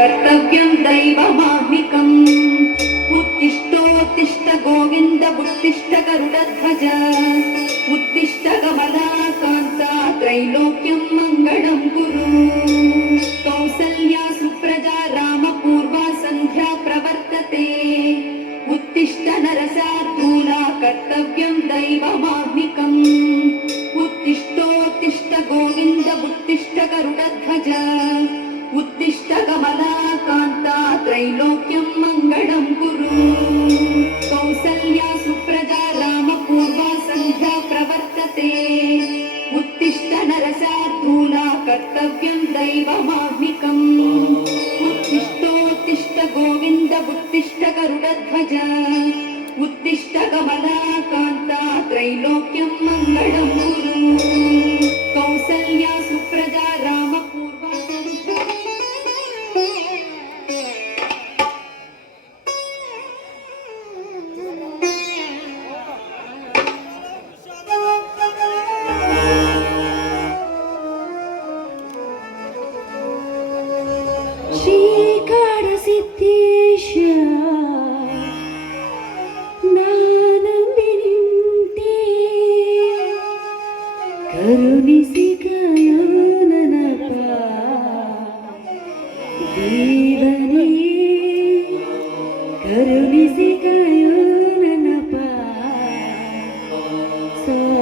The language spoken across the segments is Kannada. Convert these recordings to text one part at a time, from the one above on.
कर्तव्यं दैवमात्मिकम् उत्तिष्ठोत्तिष्ठ गोविन्द उत्तिष्ठ कमलाकान्ता त्रैलोक्यं मङ्गलं गुरुम् She see.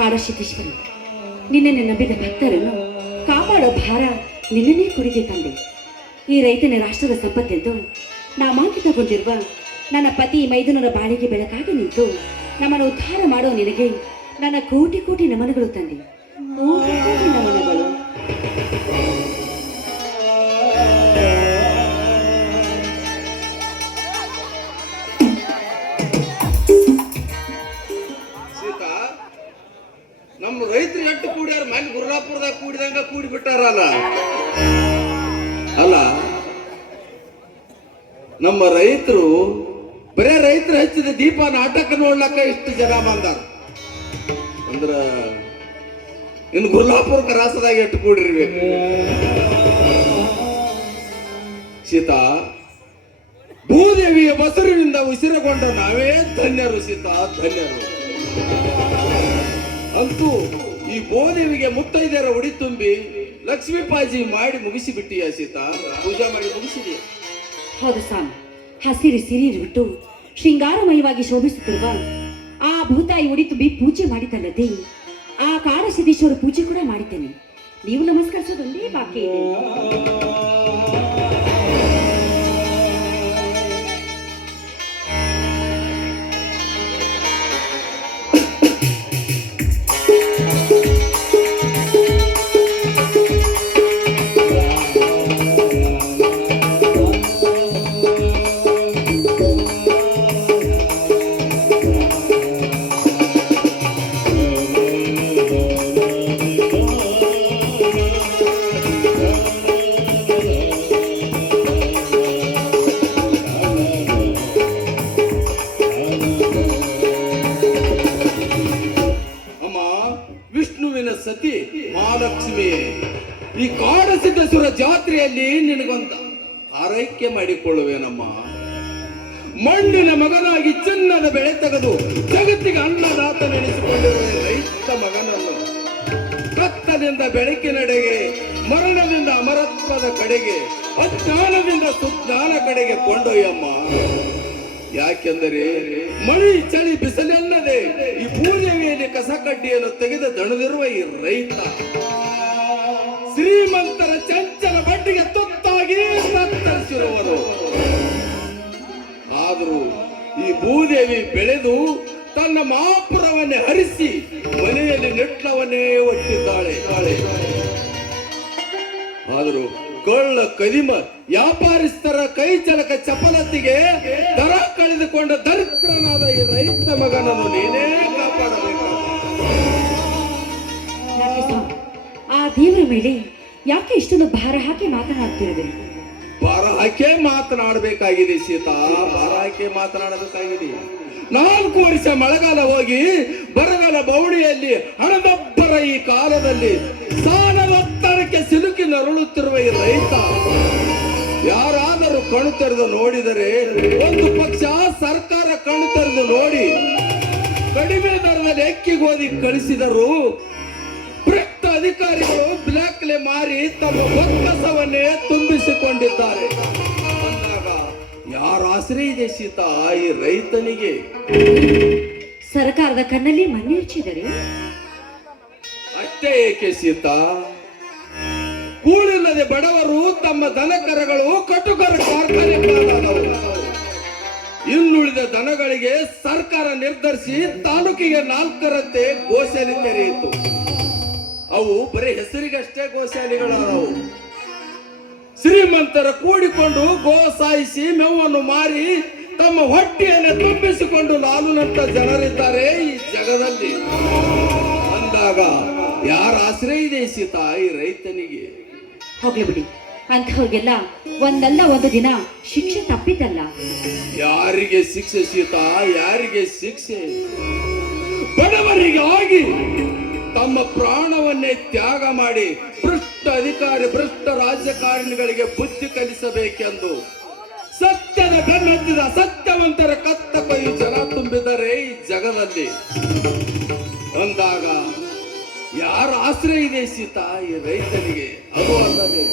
ತಂದೆ ಕಾಡಶಿತೀಶ್ವರ ನಿನ್ನನ್ನು ನಂಬಿದ ಭಕ್ತರನ್ನು ಕಾಪಾಡೋ ಭಾರ ನಿನ್ನನ್ನೇ ಕುರಿದೆ ತಂದೆ. ಈ ರೈತನ ರಾಷ್ಟ್ರದ ಸಂಪತ್ತೆಂದು ನಾಮಾಂಕಿತಗೊಂಡಿರುವ ನನ್ನ ಪತಿ ಮೈದುನರ ಬಾಳಿಗೆ ಬೆಳಕಾಗಿ ನಿಂತು ನಮ್ಮನ್ನು ಉದ್ಧಾರ ಮಾಡೋ ನಿನಗೆ ನನ್ನ ಕೋಟಿ ಕೋಟಿ ನಮನಗಳು ತಂದೆ. ಮನೆ ಗುರ್ಲಾಪುರದಾಗ ಕೂಡಿದಂಗ ಕೂಡಿ ಬಿಟ್ಟಾರಲ್ಲ ಅಲ್ಲ, ನಮ್ಮ ರೈತರು, ಬರೇ ರೈತರು ಹಚ್ಚಿದ ದೀಪ ನಾಟಕ ನೋಡ್ಲಕ್ಕ ಇಷ್ಟು ಜನ ಬಂದಾರ. ಅಂದ್ರ ಇನ್ನು ಗುರ್ಲಾಪುರ ಕರಾಸದಾಗ ಎಟ್ಟು ಕೂಡಿರ್ಬೇಕು? ಸೀತಾ, ಭೂದೇವಿಯ ಬಸರಿನಿಂದ ಉಸಿರುಗೊಂಡ ನಾವೇ ಧನ್ಯರು ಸೀತಾ, ಧನ್ಯರು. ಅಂತೂ ಈ ಗೋದೇವಿಗೆ ಮುತ್ತೈದೆಯರ ಉಡಿ ತುಂಬಿ ಲಕ್ಷ್ಮೀಪಾಜಿ ಮಾಡಿ ಮುಗಿಸಿ ಬಿಟ್ಟಿಯ ಸೀತಾ? ಪೂಜಾ ಮಾಡಿ ಮುಗಿಸಿದೆಯಾ? ಹೌದು ಸ್ವಾಮಿ. ಹಸಿರು ಸಿರಿ ಬಿಟ್ಟು ಶೃಂಗಾರಮಯವಾಗಿ ಶೋಭಿಸುತ್ತಿರುವ ಆ ಭೂತಾಯಿ ಉಡಿ ತುಂಬಿ ಪೂಜೆ ಮಾಡಿದ್ದಲ್ಲದೆ ಆ ಕಾಡಸಿದ್ದೇಶ್ವರ ಪೂಜೆ ಕೂಡ ಮಾಡಿದ್ದೇನೆ. ನೀವು ನಮಸ್ಕರಿಸೋದೊಂದೇ ಬಾಕಿ ಕಾಡಸಿದ್ದೇಶ್ವರ ಜಾತ್ರೆಯಲ್ಲಿ ನಿನಗೊಂದ ಆರೈಕೆ ಮಾಡಿಕೊಳ್ಳುವೇನಮ್ಮ. ಮಣ್ಣಿನ ಮಗನಾಗಿ ಚಿನ್ನದ ಬೆಳೆ ತೆಗೆದು ಜಗತ್ತಿಗೆ ಅನ್ನದಾತ ನೆನೆಸಿಕೊಂಡಿರುವ ರೈತ ಮಗನನ್ನು ಕತ್ತದಿಂದ ಬೆಳಕಿನಡೆಗೆ ಮರಣದಿಂದ ಅಮರತ್ವದ ಕಡೆಗೆ, ಅಜ್ಞಾನದಿಂದ ಸುಜ್ಞಾನ ಕಡೆಗೆ ಕೊಂಡೊಯ್ಯಮ್ಮ. ಯಾಕೆಂದರೆ ಮಳಿ ಚಳಿ ಬಿಸಿಲೆನ್ನದೆ ಈ ಭೂದೇವಿಯಲ್ಲಿ ಮೇಲೆ ಕಸಕಡ್ಡಿಯನ್ನು ತೆಗೆದು ದಣದಿರುವ ಈ ರೈತ ಶ್ರೀಮಂತರ ಚಂಚಲ ಬಡ್ಡಿಗೆ ತುತ್ತಾಗಿ ತತ್ತರಿಸಿರುವರು ಆದರೂ ಈ ಭೂದೇವಿ ಬೆಳೆದು ತನ್ನ ಮಾಪುರವನ್ನೇ ಹರಿಸಿ ಮನೆಯಲ್ಲಿ ನೆಟ್ಲವನ್ನೇ ಒಟ್ಟಿದ್ದಾಳೆ. ಆದರೂ ಕೊಳ್ಳ ಕದಿಮ ವ್ಯಾಪಾರಿಸ್ತರ ಕೈ ಚಲಕ ಚಪಲತಿಗೆ ದರ ಕಳೆದುಕೊಂಡ ದರಿದ್ರನಾದ ಈ ರೈತ ಮಗನನ್ನು ನೀನೇ ಕಾಪಾಡಬೇಕು ಆ ದೇವರ ಮೇಲೆ ಯಾಕೆ ಇಷ್ಟೊಂದು ಭಾರ ಹಾಕಿ ಮಾತನಾಡ್ತಿರುವೆ ಭಾರ ಹಾಕೆ ಮಾತನಾಡಬೇಕಾಗಿದೆ ಸೀತಾ. ಭಾರ ಹಾಕೇ ಮಾತನಾಡಬೇಕಾಗಿದೆ. ನಾಲ್ಕು ವರ್ಷ ಮಳೆಗಾಲ ಹೋಗಿ ಬರಗಾಲ ಬೌಡಿಯಲ್ಲಿ ಹಣದಬ್ಬರ ಈ ಕಾಲದಲ್ಲಿ ಸಾಲದ ಸಿಲುಕಿ ನರಳುತ್ತಿರುವ ಈ ರೈತ, ಯಾರಾದರೂ ಕಣು ತೆರೆದು ನೋಡಿದರೆ, ಒಂದು ಪಕ್ಷ ಸರ್ಕಾರ ಕಣು ತೆರೆದು ನೋಡಿ ಕಡಿಮೆ ದರದಲ್ಲಿ ಎಕ್ಕಿ ಗೋಧಿ ಕಳಿಸಿದರು ಅಧಿಕಾರಿಗಳು ಬ್ಲಾಕ್ಲೆ ಮಾರಿ ತಮ್ಮ ಬೊಕ್ಕಸವನ್ನೇ ತುಂಬಿಸಿಕೊಂಡಿದ್ದಾರೆ. ಅಂದಾಗ ಯಾರು ಆಶ್ರಯ ಇದೆ ಸೀತಾ? ಈ ರೈತನಿಗೆ. ಸರ್ಕಾರದ ಕಣ್ಣಲ್ಲಿ ಮಣ್ಣೆರಚಿದರೆ ಅಷ್ಟೇ ಏಕೆ ಸೀತಾ? ಕೂಳಿಲ್ಲದೆ ಬಡವರು ತಮ್ಮ ದನಕರಗಳು ಕಟುಕರ ಕಾರ್ಖಾನೆ ಇನ್ನುಳಿದ ದನಗಳಿಗೆ ಸರ್ಕಾರ ನಿರ್ಧರಿಸಿ ತಾಲೂಕಿಗೆ ನಾಲ್ಕರಂತೆ ಘೋಷಣೆ ತೆರೆಯಿತು. ಅವು ಬರೀ ಹೆಸರಿಗಷ್ಟೇ ಗೋಶಾಲೆಗಳಾದವು ಶ್ರೀಮಂತರ ಕೂಡಿಕೊಂಡು ಗೋ ಸಾಯಿಸಿ ಮೇವನ್ನು ಮಾರಿ ತಮ್ಮ ಹೊಟ್ಟೆಯನ್ನು ತುಂಬಿಸಿಕೊಂಡು ಲಾಲುನಂತ ಜನರಿದ್ದಾರೆ ಈ ಜಗದಲ್ಲಿ. ಅಂದಾಗ ಯಾರ ಆಶ್ರಯ ಇದೆ ಸೀತಾ ಈ ರೈತನಿಗೆ? ಹೋಗ್ಲಿ ಬಿಡಿ. ಅಂಥವ್ರಿಗೆಲ್ಲ ಒಂದಲ್ಲ ಒಂದು ದಿನ ಶಿಕ್ಷೆ ತಪ್ಪಿದ್ದಲ್ಲ ಯಾರಿಗೆ ಶಿಕ್ಷೆ ಸೀತಾ ಯಾರಿಗೆ ಶಿಕ್ಷೆ? ಬಡವರಿಗಾಗಿ ತಮ್ಮ ಪ್ರಾಣವನ್ನೇ ತ್ಯಾಗ ಮಾಡಿ ಭ್ರಷ್ಟ ಅಧಿಕಾರಿ, ಭ್ರಷ್ಟ ರಾಜಕಾರಣಿಗಳಿಗೆ ಬುದ್ಧಿ ಕಲಿಸಬೇಕೆಂದು ಸತ್ಯದ ಬೆನ್ನತ್ತಿದ ಸತ್ಯವಂತರ ಕತ್ತ ಕೈ ಜನ ತುಂಬಿದರೆ ಈ ಜಗದಲ್ಲಿ. ಬಂದಾಗ ಯಾರ ಆಶ್ರಯ ಇದೆ ಸೀತಾ ಈ ರೈತನಿಗೆ? ಅದು ಅಲ್ಲದೆ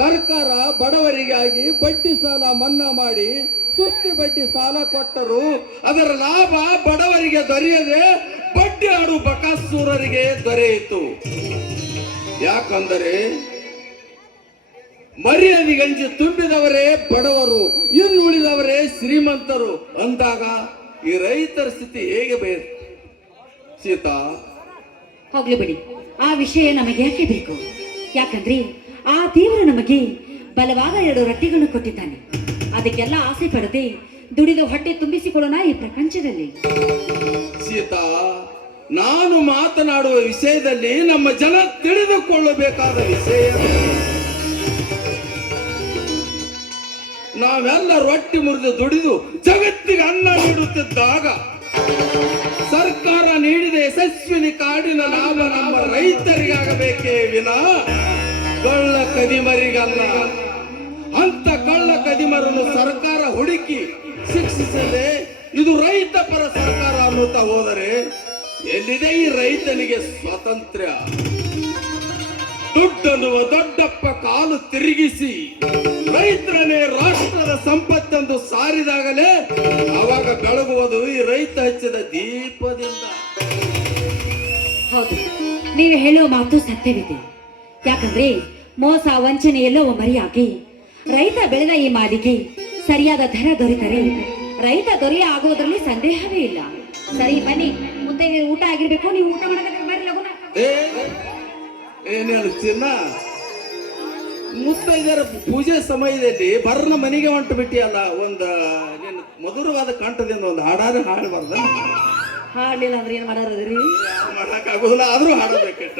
ಸರ್ಕಾರ ಬಡವರಿಗಾಗಿ ಬಡ್ಡಿ ಸಾಲ ಮನ್ನಾ ಮಾಡಿ ಸುಸ್ತಿ ಬಡ್ಡಿ ಸಾಲ ಕೊಟ್ಟರು, ಅದರ ಲಾಭ ಬಡವರಿಗೆ ದೊರೆಯದೆ ಬಡ್ಡಿ ಆಡು ಬಕಾಸೂರರಿಗೆ ದೊರೆಯಿತು. ಯಾಕಂದರೆ ಮರ್ಯಾದೆಗಂಜಿ ತುಂಬಿದವರೇ ಬಡವರು ಇನ್ನುಳಿದವರೇ ಶ್ರೀಮಂತರು ಅಂದಾಗ ಈ ರೈತರ ಸ್ಥಿತಿ ಹೇಗೆ ಬೇಕು ಸೀತಾ? ಹೋಗ್ಲಿ ಬಿಡಿ. ಆ ವಿಷಯ ನಮಗೆ ಯಾಕೆ ಬೇಕು? ಯಾಕಂದ್ರೆ ಆ ದೇವರು ನಮಗೆ ಬಲವಾದ ಎರಡು ರೊಟ್ಟಿಗಳನ್ನು ಕೊಟ್ಟಿದ್ದಾನೆ. ಅದಕ್ಕೆಲ್ಲ ಆಸೆ ಪಡದೆ ದುಡಿದು ಹೊಟ್ಟೆ ತುಂಬಿಸಿಕೊಳ್ಳೋಣ ಈ ಪ್ರಪಂಚದಲ್ಲಿ. ಸೀತಾ, ನಾನು ಮಾತನಾಡುವ ವಿಷಯದಲ್ಲಿ ನಮ್ಮ ಜನ ತಿಳಿದುಕೊಳ್ಳಬೇಕಾದ ವಿಷಯ. ನಾವೆಲ್ಲ ರೊಟ್ಟಿ ಮುರಿದು ದುಡಿದು ಜಗತ್ತಿಗೆ ಅನ್ನ ನೀಡುತ್ತಿದ್ದಾಗ ಸರ್ಕಾರ ನೀಡಿದ ಯಶಸ್ವಿನಿ ಕಾಡಿನ ಲಾಭ ನಮ್ಮ ರೈತರಿಗಾಗಬೇಕೇ ವಿನ? ಕಳ್ಳ ಕದಿಮರಿಗಲ್ಲ. ಅಂತ ಕಳ್ಳ ಕದಿಮರನ್ನು ಸರ್ಕಾರ ಹುಡುಕಿ ಶಿಕ್ಷಿಸದೆ ಇದು ರೈತ ಪರ ಸರ್ಕಾರ ಅನ್ನುತ್ತಾ ಹೋದರೆ ಎಲ್ಲಿದೆ ಈ ರೈತನಿಗೆ ಸ್ವಾತಂತ್ರ್ಯ? ದುಡ್ಡನ್ನುವ ದೊಡ್ಡಪ್ಪ ಕಾಲು ತಿರುಗಿಸಿ ರೈತರನ್ನೇ ರಾಷ್ಟ್ರದ ಸಂಪತ್ತೆಂದು ಸಾರಿದಾಗಲೇ ಅವಾಗ ಬೆಳಗುವುದು ಈ ರೈತ ಹಚ್ಚಿದ ದೀಪದಿಂದ. ಹೌದು, ನೀವು ಹೇಳುವ ಮಾತು ಸತ್ಯವಿದೆ. ಯಾಕಂದ್ರೆ ಮೋಸ, ವಂಚನೆ ಎಲ್ಲವೂ ಮರೆಯಾಗಿ ರೈತ ಬೆಳೆದ ಈ ಮಾಲಿಗೆ ಸರಿಯಾದ ದರ ದೊರೆತರೆ. ರೈತ ದೊರೆಯ ಆಗೋದ್ರಲ್ಲಿ ಸಂದೇಹವೇ ಇಲ್ಲ. ಸರಿ ಬನ್ನಿ. ಮುಂದೆ ಊಟ ಆಗಿರ್ಬೇಕು. ನೀವು ಊಟ ಮಾಡೋದಕ್ಕೆ ಬರ್ರಿ ಲಗುನ. ಮುತ್ತೈದರ ಪೂಜೆ ಸಮಯದಲ್ಲಿ ಬರ್ನ ಮನೆಗೆ ಹೊಂಟು ಬಿಟ್ಟಿಯಲ್ಲ ಒಂದು ಏನು ಮಧುರವಾದ ಕಂಠದಿಂದ ಒಂದು ಹಾಡಾದ್ರೆ ಹಾಡಬಾರ್ದ ಹಾಡಲಿಲ್ಲ ಅಂದ್ರೆ ಏನ್ ಮಾಡೋದ್ರಿ ಮಾಡಕ್ಕಾಗೋದಿಲ್ಲ ಆದ್ರೂ ಹಾಡಬೇಕಿಟ್ಟ